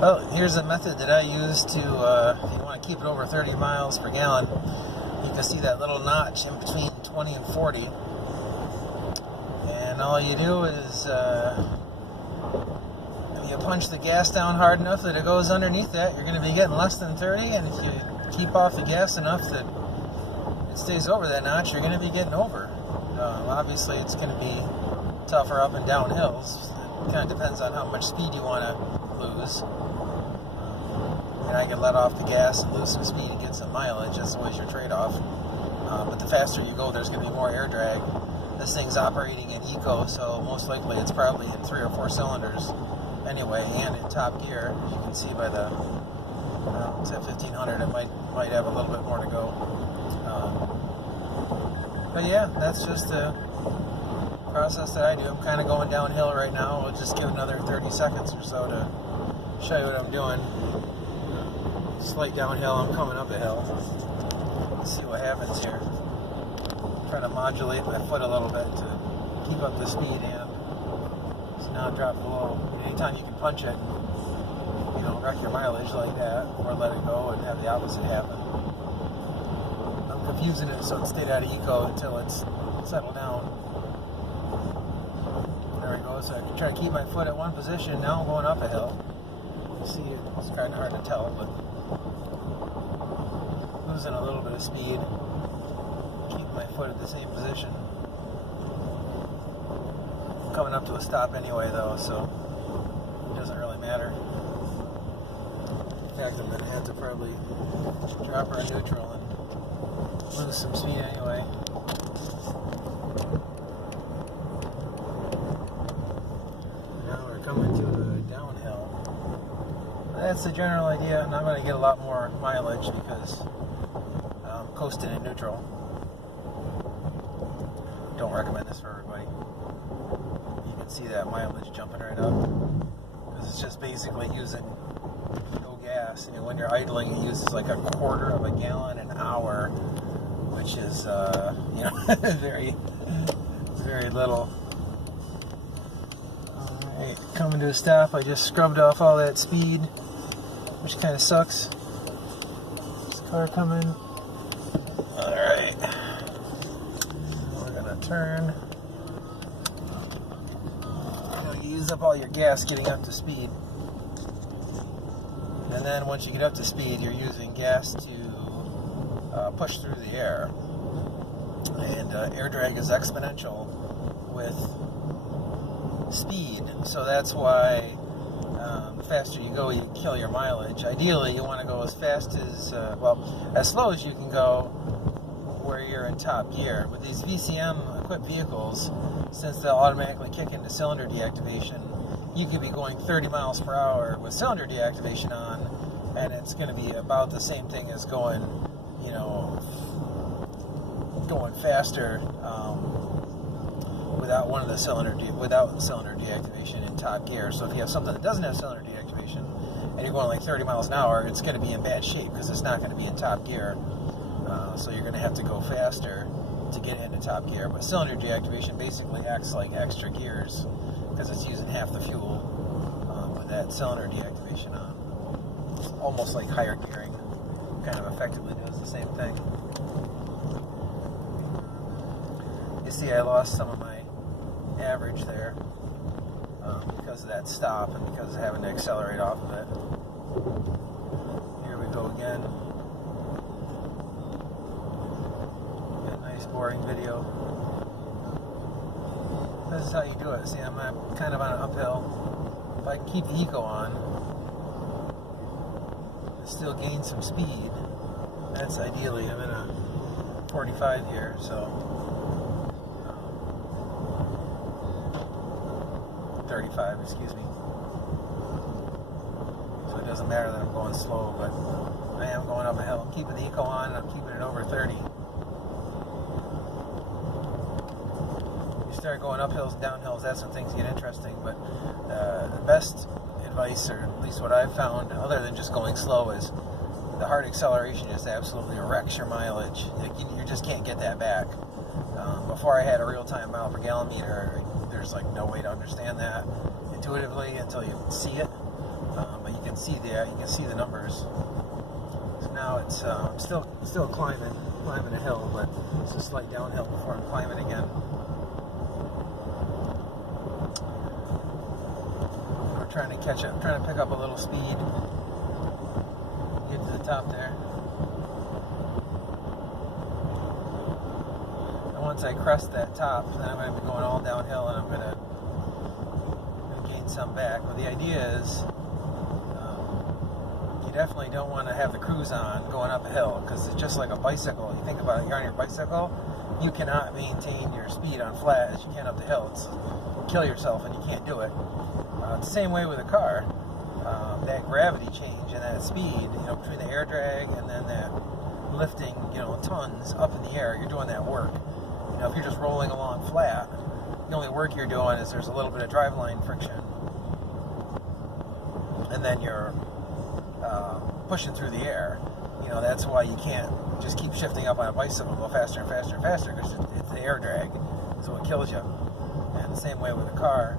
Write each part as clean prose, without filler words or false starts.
Well, here's a method that I use to, if you want to keep it over 30 miles per gallon, you can see that little notch in between 20 and 40. And all you do is, you punch the gas down hard enough that it goes underneath that, you're going to be getting less than 30, and if you keep off the gas enough that it stays over that notch, you're going to be getting over. Obviously, it's going to be tougher up and down hills. It kind of depends on how much speed you want to lose. And I can let off the gas and lose some speed and get some mileage. That's always your trade-off. But the faster you go, there's going to be more air drag. This thing's operating in eco, so most likely it's probably in 3 or 4 cylinders anyway, and in top gear. As you can see by the it's at 1500, it might have a little bit more to go. But yeah, that's just the process that I do. I'm kind of going downhill right now. I'll just give another 30 seconds or so to show you what I'm doing. Slight downhill, I'm coming up a hill. Let's see what happens here. I'm trying to modulate my foot a little bit to keep up the speed and so now drop below. Anytime you can punch it, wreck your mileage like that, or let it go and have the opposite happen. I'm confusing it so it stayed out of eco until it's settled down. There we go. So I can try to keep my foot at one position. Now I'm going up a hill. You see, it's kind of hard to tell, but losing a little bit of speed. Keep my foot at the same position. I'm coming up to a stop anyway, though, so it doesn't really matter. In fact, I'm going to have to probably drop her in neutral and lose some speed anyway. Now we're coming to a downhill. That's the general idea. I'm not going to get a lot more mileage because I'm coasting in neutral. Don't recommend this for everybody. You can see that mileage jumping right up because it's just basically using no gas. When you're idling, it uses like 1/4 of a gallon an hour, which is very, very little. Alright, coming to a stop. I just scrubbed off all that speed, which kind of sucks. This car coming. Alright. We're gonna turn. You use up all your gas getting up to speed. And then once you get up to speed, you're using gas to push through the air. And air drag is exponential with speed. So that's why the faster you go, you kill your mileage. Ideally, you want to go as fast as, as slow as you can go where you're in top gear. With these VCM-equipped vehicles, since they'll automatically kick into cylinder deactivation, you could be going 30 miles per hour with cylinder deactivation on, and it's going to be about the same thing as going faster without cylinder deactivation in top gear. So if you have something that doesn't have cylinder deactivation and you're going like 30 miles an hour, it's going to be in bad shape because it's not going to be in top gear. So you're going to have to go faster to get into top gear. But cylinder deactivation basically acts like extra gears because it's using half the fuel with that cylinder deactivation on. It's almost like higher gearing. Kind of effectively does the same thing. You see I lost some of my average there because of that stop and because of having to accelerate off of it. Here we go again. Got a nice boring video. This is how you do it. See, I'm kind of on an uphill. If I keep the eco on, I still gain some speed. That's ideally, I'm in a 45 here, so 35, excuse me. So it doesn't matter that I'm going slow, but I am going up a hill. I'm keeping the eco on, and I'm keeping it over 30. You start going up hills, down hills, that's when things get interesting, but the best advice, or at least what I've found, other than just going slow, is the hard acceleration just absolutely wrecks your mileage. You just can't get that back. Before I had a real-time mile per gallon meter, there's like no way to understand that intuitively until you see it. But you can see the numbers. So now it's still climbing a hill, but it's a slight downhill before I'm climbing again. We're trying to catch up, trying to pick up a little speed. Get to the top there. And once I crest that top, then I'm going to be going all downhill, and I'm going to gain some back. But the idea is, you definitely don't want to have the cruise on going up a hill, because it's just like a bicycle. You think about it, you're on your bicycle, you cannot maintain your speed on flat as you can up the hill. You'll kill yourself, and you can't do it. It's the same way with a car. That gravity change and that speed, between the air drag and then that lifting, tons up in the air, you're doing that work. If you're just rolling along flat, the only work you're doing is there's a little bit of driveline friction, and then you're pushing through the air. That's why you can't just keep shifting up on a bicycle, go faster and faster and faster, because it's the air drag is what kills you. And the same way with a car.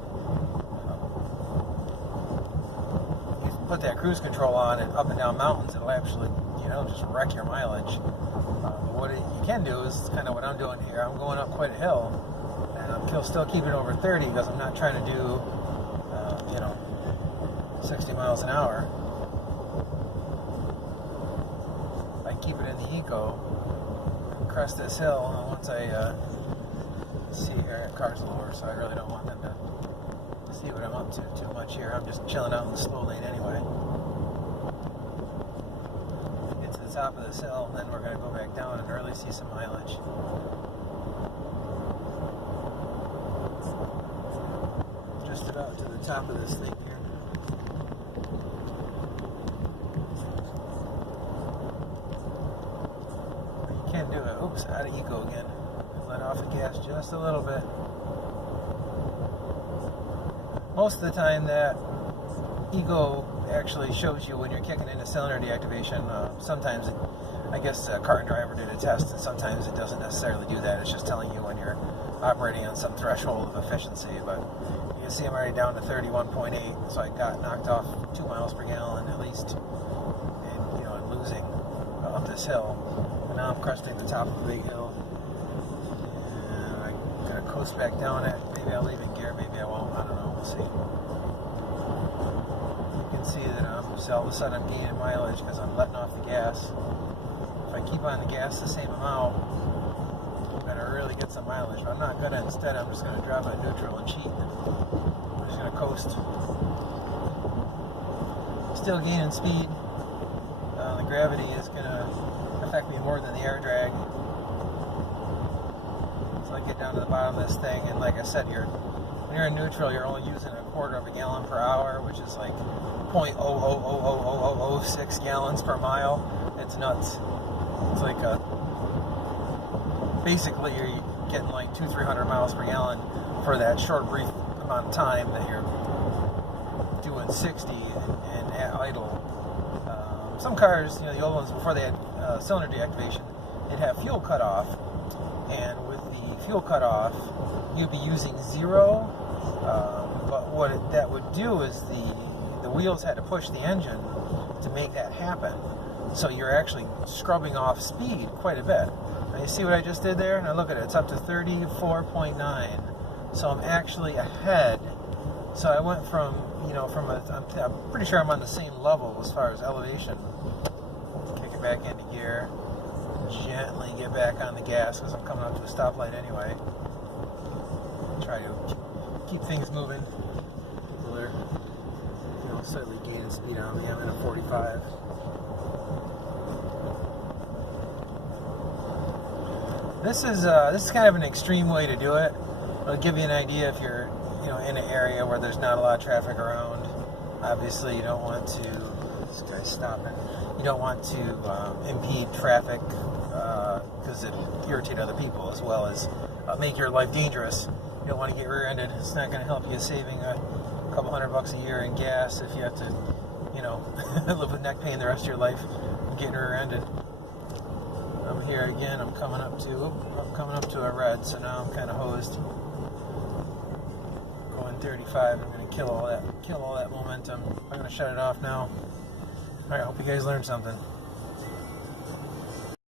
You put that cruise control on and up and down mountains, it'll actually, just wreck your mileage. What you can do is kind of what I'm doing here. I'm going up quite a hill, and I'm still keeping it over 30 because I'm not trying to do, 60 miles an hour. I keep it in the eco, crest this hill, and once I see here, the car's lower, so I really don't want them to see what I'm up to too much here. I'm just chilling out in the slow lane anyway. Get to the top of this hill, and then we're going to go back down and really see some mileage. Just about to the top of this thing here. You can't do it. Oops, out of eco again. Let off the gas just a little bit. Most of the time that eco actually shows you when you're kicking into cylinder deactivation. Sometimes I guess Car and Driver did a test, and sometimes it doesn't necessarily do that. It's just telling you when you're operating on some threshold of efficiency. But you can see I'm already down to 31.8, so I got knocked off 2 miles per gallon at least, and I'm losing up this hill. And now I'm cresting the top of the big hill, and I'm gonna coast back down it. Maybe I'll leave in gear, maybe I won't. I don't know. We'll see. You can see that all of a sudden I'm gaining mileage because I'm letting off the gas. If I keep on the gas the same amount, I'm going to really get some mileage. But I'm not going to. Instead, I'm just going to drive on neutral and cheat. I'm just going to coast. Still gaining speed. The gravity is going to affect me more than the air drag. So I get down to the bottom of this thing, and like I said, when you're in neutral, you're only using a quarter of a gallon per hour, which is like 0.0000006 gallons per mile. It's nuts. It's like basically you're getting like 200-300 miles per gallon for that short, brief amount of time that you're doing 60 and at idle. Some cars, the old ones before they had cylinder deactivation, they'd have fuel cutoff, and with the fuel cutoff, you'd be using zero. But what that would do is the wheels had to push the engine to make that happen. So you're actually scrubbing off speed quite a bit. Now you see what I just did there? Now look at it. It's up to 34.9. So I'm actually ahead. So I went from, I'm pretty sure I'm on the same level as far as elevation. Kick it back into gear. Gently get back on the gas because I'm coming up to a stoplight anyway. Try to keep things moving. People are, slightly gaining speed on me. I'm in a 45. This is kind of an extreme way to do it. It'll give you an idea if you're, in an area where there's not a lot of traffic around. Obviously, you don't want to. This guy's stopping. You don't want to impede traffic because it irritate other people as well as make your life dangerous. You don't want to get rear-ended. It's not going to help you saving a couple $100 a year in gas if you have to, live with neck pain the rest of your life getting rear-ended. I'm here again. I'm coming up to a red, so now I'm kind of hosed. Going 35. I'm going to kill all that momentum. I'm going to shut it off now. All right, I hope you guys learned something.